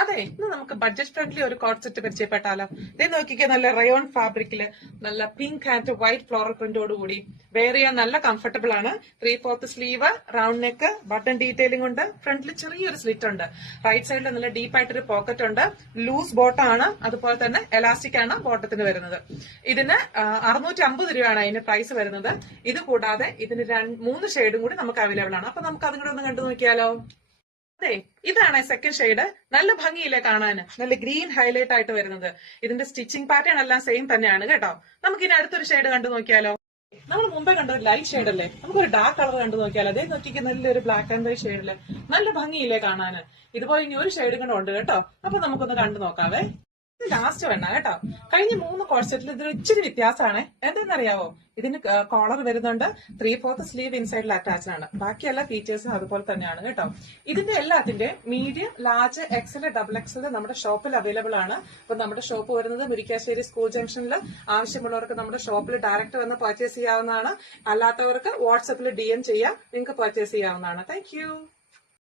അതെ, ഇന്ന് നമുക്ക് ബഡ്ജറ്റ് ഫ്രണ്ട്ലി ഒരു കോട്ട് സെറ്റ് പരിചയപ്പെട്ടാലോ? ഇതേ നോക്കിക്കേ, നല്ല റയോൺ ഫാബ്രിക്കില് നല്ല പിങ്ക് ആൻഡ് വൈറ്റ് ഫ്ലോറൽ പ്രിന്റോട് കൂടി വെയർ ചെയ്യാൻ നല്ല കംഫർട്ടബിൾ ആണ്. 3/4 sleeve, round neck, button detailing ഉണ്ട്. ഫ്രണ്ടിൽ ചെറിയൊരു സ്ലിറ്റ് ഉണ്ട്. റൈറ്റ് സൈഡിൽ നല്ല ഡീപ്പ് ആയിട്ടൊരു പോക്കറ്റ് ഉണ്ട്. ലൂസ് ബോട്ടം ആണ്, അതുപോലെ തന്നെ എലാസ്റ്റിക് ആണ് ബോട്ടത്തിന് വരുന്നത്. ഇതിന് 650 രൂപയാണ് അതിന് പ്രൈസ് വരുന്നത്. ഇത് കൂടാതെ ഇതിന് 3 ഷെയ്ഡും കൂടി നമുക്ക് അവൈലബിൾ ആണ്. അപ്പൊ നമുക്ക് അതും കൂടെ ഒന്ന് കണ്ടു നോക്കിയാലോ? അതെ, ഇതാണ് സെക്കൻഡ് ഷെയ്ഡ്. നല്ല ഭംഗിയില്ലേ കാണാന്? നല്ല ഗ്രീൻ ഹൈലൈറ്റ് ആയിട്ട് വരുന്നത്. ഇതിന്റെ സ്റ്റിച്ചിങ് പാറ്റേൺ എല്ലാം സെയിം തന്നെയാണ് കേട്ടോ. നമുക്ക് ഇനി അടുത്തൊരു ഷെയ്ഡ് കണ്ടു നോക്കിയാലോ? നമ്മൾ മുമ്പേ കണ്ട ഒരു ലൈറ്റ് ഷെയ്ഡ് അല്ലേ? നമുക്കൊരു ഡാർക്ക് കളർ കണ്ടു നോക്കിയാലോ? അതേ നോക്കിക്ക്, നല്ലൊരു ബ്ലാക്ക് ആൻഡ് വൈറ്റ് ഷെയ്ഡില് നല്ല ഭംഗിയില്ലേ കാണാന്? ഇതുപോലെ ഇനി ഒരു ഷെയ്ഡ് കൂടെ ഉണ്ട് കേട്ടോ. അപ്പൊ നമുക്കൊന്ന് കണ്ടു നോക്കാവേ. ഇത് ലാസ്റ്റ് വേണ്ട കേട്ടോ. കഴിഞ്ഞ 3 കോട്ട് സെറ്റിൽ ഇതിന് ഇച്ചിരി വ്യത്യാസമാണ്. എന്തെന്നറിയാവോ? ഇതിന് കോളർ വരുന്നുണ്ട്. 3/4 സ്ലീവ് ഇൻസൈഡിൽ അറ്റാച്ച്ഡ് ആണ്. ബാക്കി എല്ലാ ഫീച്ചേഴ്സും അതുപോലെ തന്നെയാണ് കേട്ടോ. ഇതിന്റെ എല്ലാത്തിന്റെ medium, large, XL, double XL നമ്മുടെ ഷോപ്പിൽ അവൈലബിൾ ആണ്. അപ്പൊ നമ്മുടെ ഷോപ്പ് വരുന്നത് മുരിക്കാശ്ശേരി സ്കൂൾ ജംഗ്ഷനിൽ. ആവശ്യമുള്ളവർക്ക് നമ്മുടെ ഷോപ്പിൽ ഡയറക്റ്റ് വന്ന് പർച്ചേസ് ചെയ്യാവുന്നതാണ്. അല്ലാത്തവർക്ക് വാട്സപ്പിൽ DM ചെയ്യാം, നിങ്ങൾക്ക് പർച്ചേസ് ചെയ്യാവുന്നതാണ്. താങ്ക്